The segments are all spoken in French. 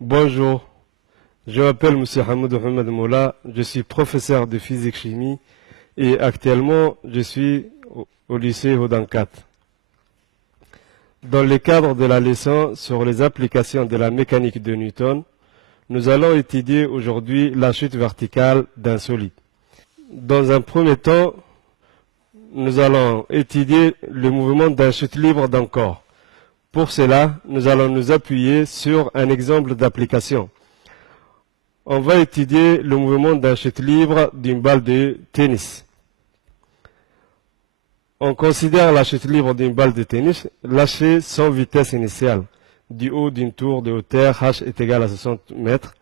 Bonjour, je m'appelle M. Hamoud Ahmed Moula, je suis professeur de physique-chimie et actuellement je suis au lycée Hodan 4. Dans le cadre de la leçon sur les applications de la mécanique de Newton, nous allons étudier aujourd'hui la chute verticale d'un solide. Dans un premier temps, nous allons étudier le mouvement d'un chute libre d'un corps. Pour cela, nous allons nous appuyer sur un exemple d'application. On va étudier le mouvement d'un chute libre d'une balle de tennis. On considère la chute libre d'une balle de tennis lâchée sans vitesse initiale, du haut d'une tour de hauteur h est égal à 60 mètres.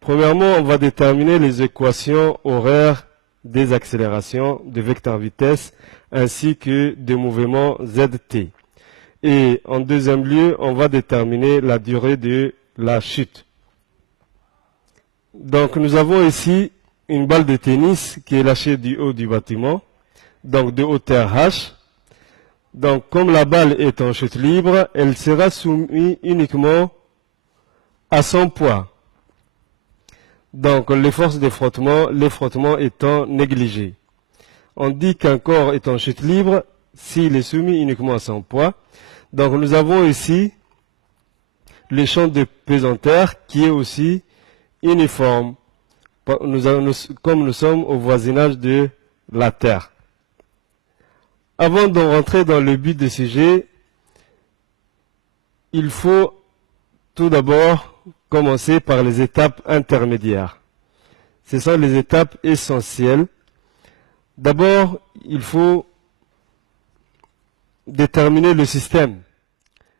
Premièrement, on va déterminer les équations horaires des accélérations de vecteur vitesse ainsi que des mouvements zt. Et en deuxième lieu, on va déterminer la durée de la chute. Donc nous avons ici une balle de tennis qui est lâchée du haut du bâtiment, donc de hauteur h. Donc comme la balle est en chute libre, elle sera soumise uniquement à son poids. Donc les forces de frottement, les frottements étant négligés. On dit qu'un corps est en chute libre s'il est soumis uniquement à son poids. Donc nous avons ici le champ de pesanteur qui est aussi uniforme, comme nous sommes au voisinage de la Terre. Avant de rentrer dans le but du sujet, il faut tout d'abord commencer par les étapes intermédiaires. Ce sont les étapes essentielles. D'abord, il faut déterminer le système.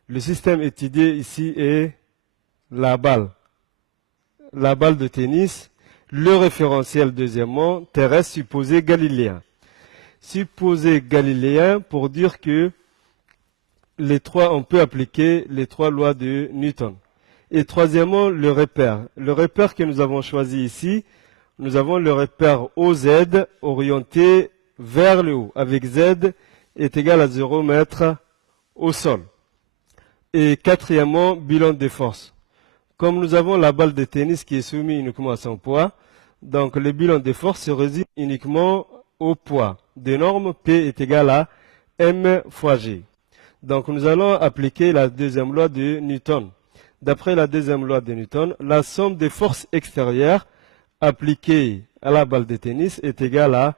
Le système étudié ici est la balle de tennis. Le référentiel, deuxièmement, terrestre supposé galiléen. Supposé galiléen pour dire que on peut appliquer les trois lois de Newton. Et troisièmement, le repère. Le repère que nous avons choisi ici, nous avons le repère OZ orienté vers le haut, avec Z est égal à 0 mètre au sol. Et quatrièmement, bilan des forces. Comme nous avons la balle de tennis qui est soumise uniquement à son poids, donc le bilan des forces se résume uniquement au poids. De norme, P est égal à M fois G. Donc nous allons appliquer la deuxième loi de Newton. D'après la deuxième loi de Newton, la somme des forces extérieures appliquées à la balle de tennis est égale à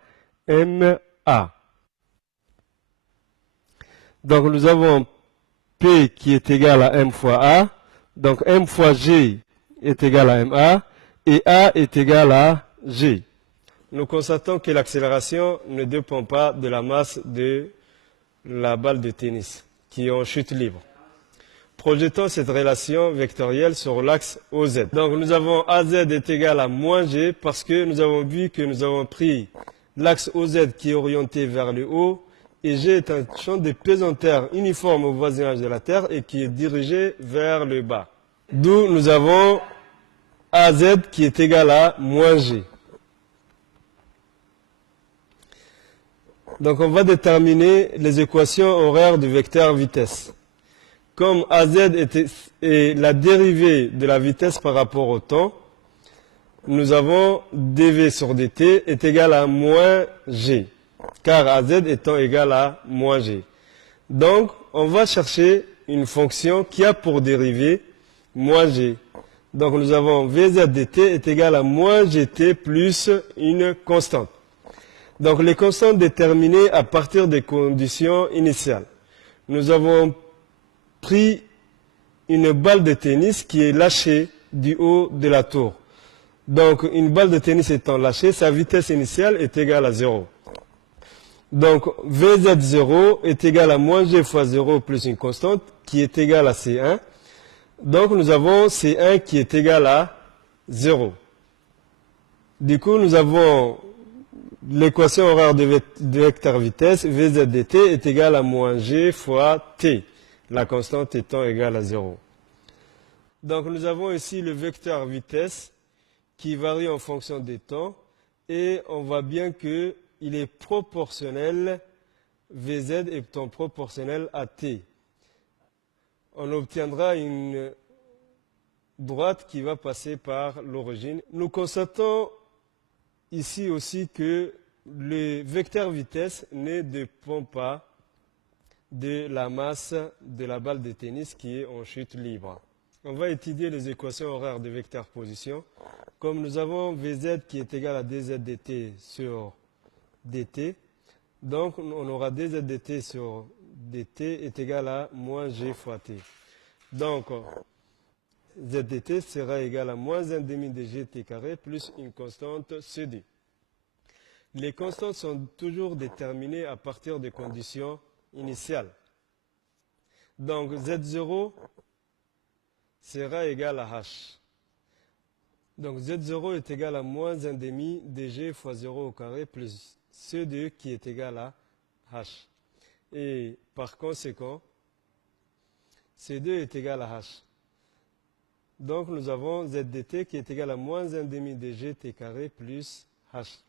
MA. Donc nous avons P qui est égal à M fois A. Donc M fois G est égal à MA et A est égal à G. Nous constatons que l'accélération ne dépend pas de la masse de la balle de tennis qui est en chute libre. Projetons cette relation vectorielle sur l'axe OZ. Donc nous avons AZ est égal à moins G parce que nous avons vu que nous avons pris l'axe OZ qui est orienté vers le haut et G est un champ de pesanteur uniforme au voisinage de la Terre et qui est dirigé vers le bas. D'où nous avons AZ qui est égal à moins G. Donc on va déterminer les équations horaires du vecteur vitesse. Comme AZ est la dérivée de la vitesse par rapport au temps, nous avons dv sur dt est égal à moins g, car AZ étant égal à moins g. Donc, on va chercher une fonction qui a pour dérivée moins g. Donc, nous avons vz dt est égal à moins gt plus une constante. Donc, les constantes déterminées à partir des conditions initiales. Nous avons pris une balle de tennis qui est lâchée du haut de la tour. Donc, une balle de tennis étant lâchée, sa vitesse initiale est égale à 0. Donc, Vz0 est égal à moins g fois 0 plus une constante qui est égale à C1. Donc, nous avons C1 qui est égal à 0. Du coup, nous avons l'équation horaire de vecteur vitesse, Vz dt est égal à moins g fois t, la constante étant égale à 0. Donc, nous avons ici le vecteur vitesse qui varie en fonction des temps et on voit bien qu'il est proportionnel, Vz étant proportionnel à t. On obtiendra une droite qui va passer par l'origine. Nous constatons ici aussi que le vecteur vitesse ne dépend pas de la masse de la balle de tennis qui est en chute libre. On va étudier les équations horaires de vecteur position. Comme nous avons Vz qui est égal à dz dt sur dt, donc on aura dz dt sur dt est égal à moins g fois t. Donc zdt sera égal à moins 1 demi de gt carré plus une constante cd. Les constantes sont toujours déterminées à partir des conditions initiales. Donc z0 sera égal à h. Donc z0 est égal à moins 1 demi dg fois 0 au carré plus c2 qui est égal à h. Et par conséquent, c2 est égal à h. Donc nous avons zdt qui est égal à moins 1 demi dg t carré plus h.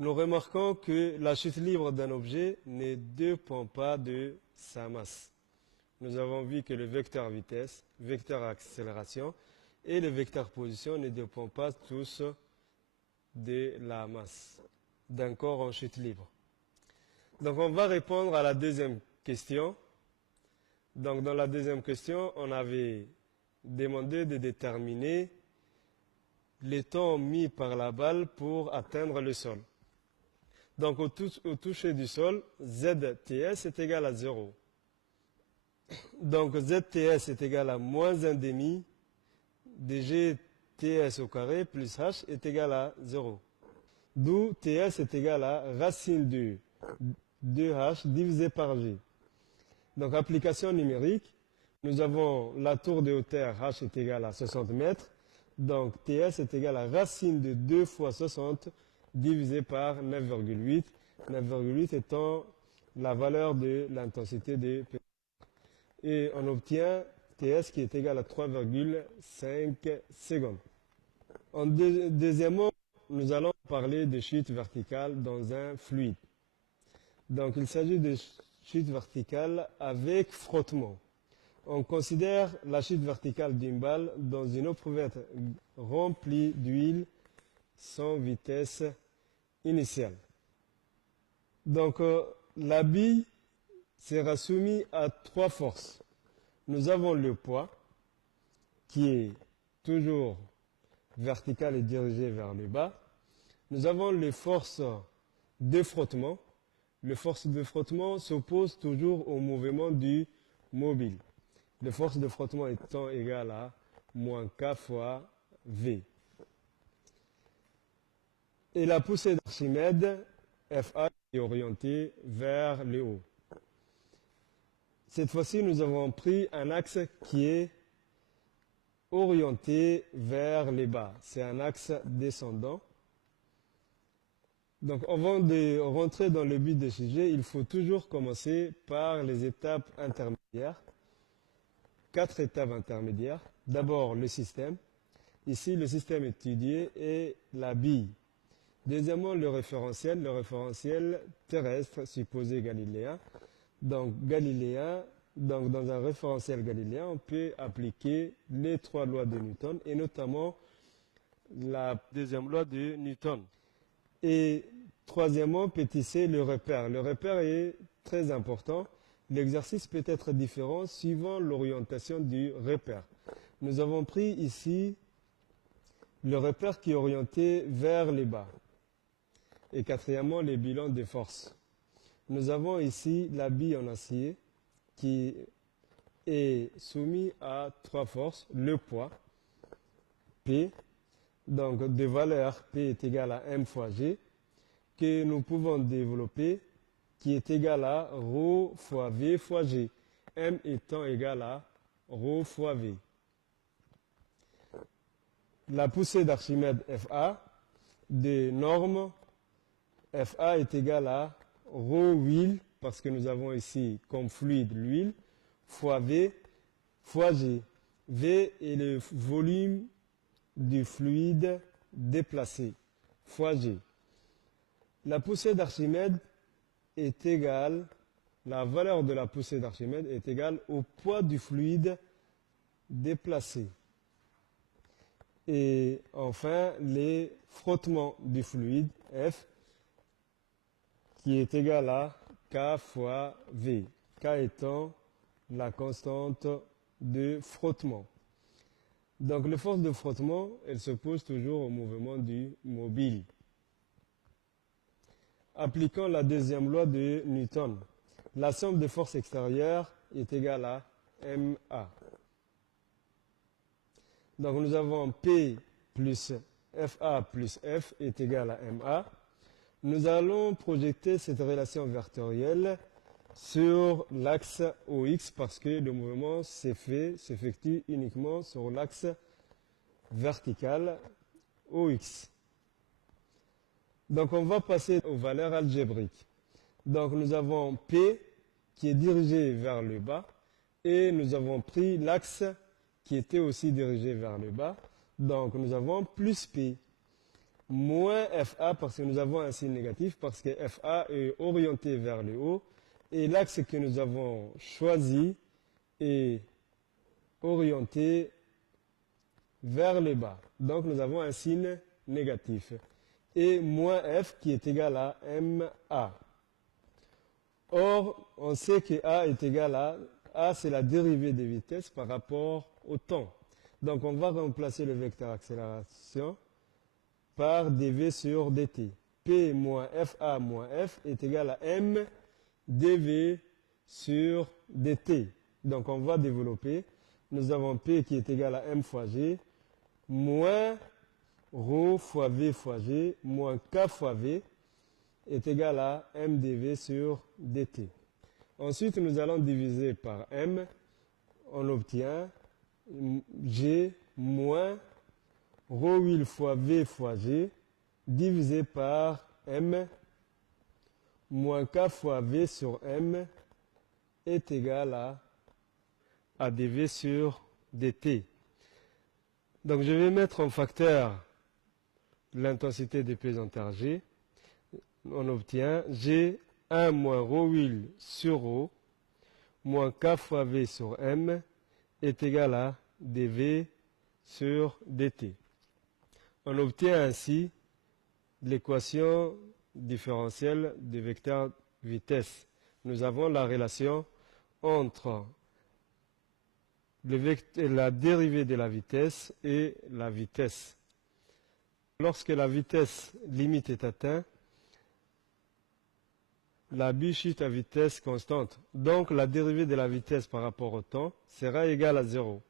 Nous remarquons que la chute libre d'un objet ne dépend pas de sa masse. Nous avons vu que le vecteur vitesse, vecteur accélération et le vecteur position ne dépendent pas tous de la masse d'un corps en chute libre. Donc on va répondre à la deuxième question. Donc dans la deuxième question, on avait demandé de déterminer le temps mis par la balle pour atteindre le sol. Donc au toucher du sol, ZTS est égal à 0. Donc ZTS est égal à moins 1 demi dGTS au carré plus H est égal à 0. D'où TS est égal à racine de 2H divisé par G. Donc application numérique, nous avons la tour de hauteur H est égal à 60 mètres. Donc TS est égal à racine de 2 fois 60 divisé par 9,8. 9,8 étant la valeur de l'intensité de P. Et on obtient TS qui est égal à 3,5 secondes. Deuxièmement, nous allons parler de chute verticale dans un fluide. Donc il s'agit de chute verticale avec frottement. On considère la chute verticale d'une balle dans une éprouvette remplie d'huile sans vitesse initiale. Donc la bille sera soumise à 3 forces. Nous avons le poids qui est toujours vertical et dirigé vers le bas. Nous avons les forces de frottement. Les forces de frottement s'opposent toujours au mouvement du mobile. Les forces de frottement étant égales à moins K fois V. Et la poussée d'Archimède, FA, est orientée vers le haut. Cette fois-ci, nous avons pris un axe qui est orienté vers le bas. C'est un axe descendant. Donc, avant de rentrer dans le but du sujet, il faut toujours commencer par les étapes intermédiaires. 4 étapes intermédiaires. D'abord, le système. Ici, le système étudié est la bille. Deuxièmement, le référentiel terrestre supposé galiléen. Donc, dans un référentiel galiléen, on peut appliquer les 3 lois de Newton et notamment la deuxième loi de Newton. Et troisièmement, petit c, le repère. Le repère est très important. L'exercice peut être différent suivant l'orientation du repère. Nous avons pris ici le repère qui est orienté vers les bas. Et quatrièmement, les bilans de force. Nous avons ici la bille en acier qui est soumise à 3 forces. Le poids, P, donc de valeur P est égal à M fois G, que nous pouvons développer, qui est égal à ρ fois V fois G, M étant égal à ρ fois V. La poussée d'Archimède FA, de norme, FA est égal à ρ huile, parce que nous avons ici comme fluide l'huile, fois V, fois G. V est le volume du fluide déplacé, fois G. La poussée d'Archimède est égale, la valeur de la poussée d'Archimède est égale au poids du fluide déplacé. Et enfin, les frottements du fluide F qui est égal à K fois V. K étant la constante de frottement. Donc, les forces de frottement, elles s'opposent toujours au mouvement du mobile. Appliquons la deuxième loi de Newton. La somme des forces extérieures est égale à MA. Donc nous avons P plus FA plus F est égal à MA. Nous allons projeter cette relation vectorielle sur l'axe OX parce que le mouvement s'effectue uniquement sur l'axe vertical OX. Donc on va passer aux valeurs algébriques. Donc nous avons P qui est dirigé vers le bas et nous avons pris l'axe qui était aussi dirigé vers le bas. Donc nous avons plus P moins FA parce que nous avons un signe négatif parce que FA est orienté vers le haut et l'axe que nous avons choisi est orienté vers le bas. Donc nous avons un signe négatif. Et moins F qui est égal à MA. Or, on sait que A est égal à A, c'est la dérivée des vitesses par rapport au temps. Donc, on va remplacer le vecteur accélération par dv sur dt. P moins FA moins F est égal à M dv sur dt. Donc, on va développer. Nous avons P qui est égal à M fois G moins ρ fois V fois G moins K fois V est égal à M dv sur dt. Ensuite, nous allons diviser par M. On obtient G moins ρ fois V fois G divisé par M moins K fois V sur M est égal à dv sur dt. Donc, je vais mettre en facteur l'intensité des pesanteurs G. On obtient G 1 moins ρ sur ρ moins K fois V sur M est égal à dv sur dt. On obtient ainsi l'équation différentielle du vecteur vitesse. Nous avons la relation entre la dérivée de la vitesse et la vitesse. Lorsque la vitesse limite est atteinte, la bille chute à vitesse constante. Donc, la dérivée de la vitesse par rapport au temps sera égale à 0.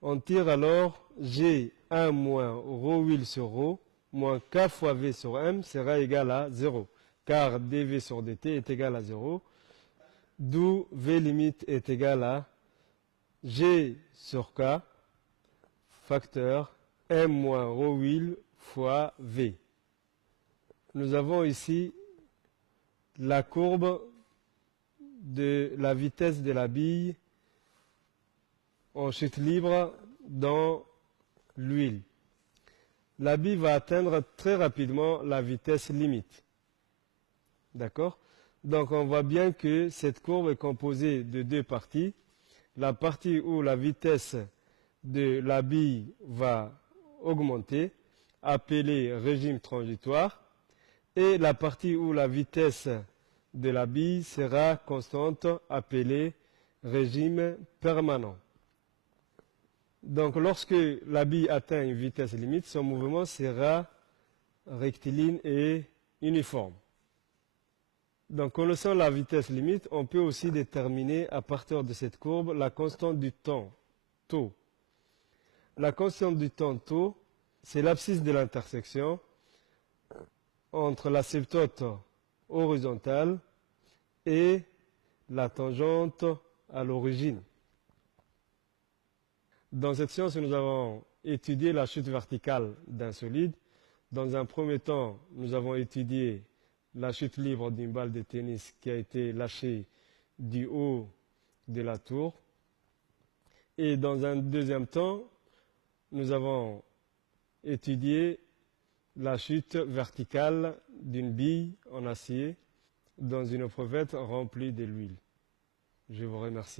On tire alors G 1 moins ρ sur ρ moins K fois V sur M sera égal à 0. Car dv sur dt est égal à 0. D'où V limite est égal à G sur K facteur M moins ρ fois V. Nous avons ici la courbe de la vitesse de la bille en chute libre dans l'huile. La bille va atteindre très rapidement la vitesse limite. D'accord? Donc on voit bien que cette courbe est composée de deux parties. La partie où la vitesse de la bille va augmenter, appelée régime transitoire, et la partie où la vitesse de la bille sera constante, appelée régime permanent. Donc, lorsque la bille atteint une vitesse limite, son mouvement sera rectiligne et uniforme. Donc, connaissant la vitesse limite, on peut aussi déterminer à partir de cette courbe la constante du temps, tau. La constante du temps, tau, c'est l'abscisse de l'intersection entre l'asymptote horizontale et la tangente à l'origine. Dans cette séance, nous avons étudié la chute verticale d'un solide. Dans un premier temps, nous avons étudié la chute libre d'une balle de tennis qui a été lâchée du haut de la tour. Et dans un deuxième temps, nous avons étudié la chute verticale d'une bille en acier dans une éprouveuse remplie de l'huile. Je vous remercie.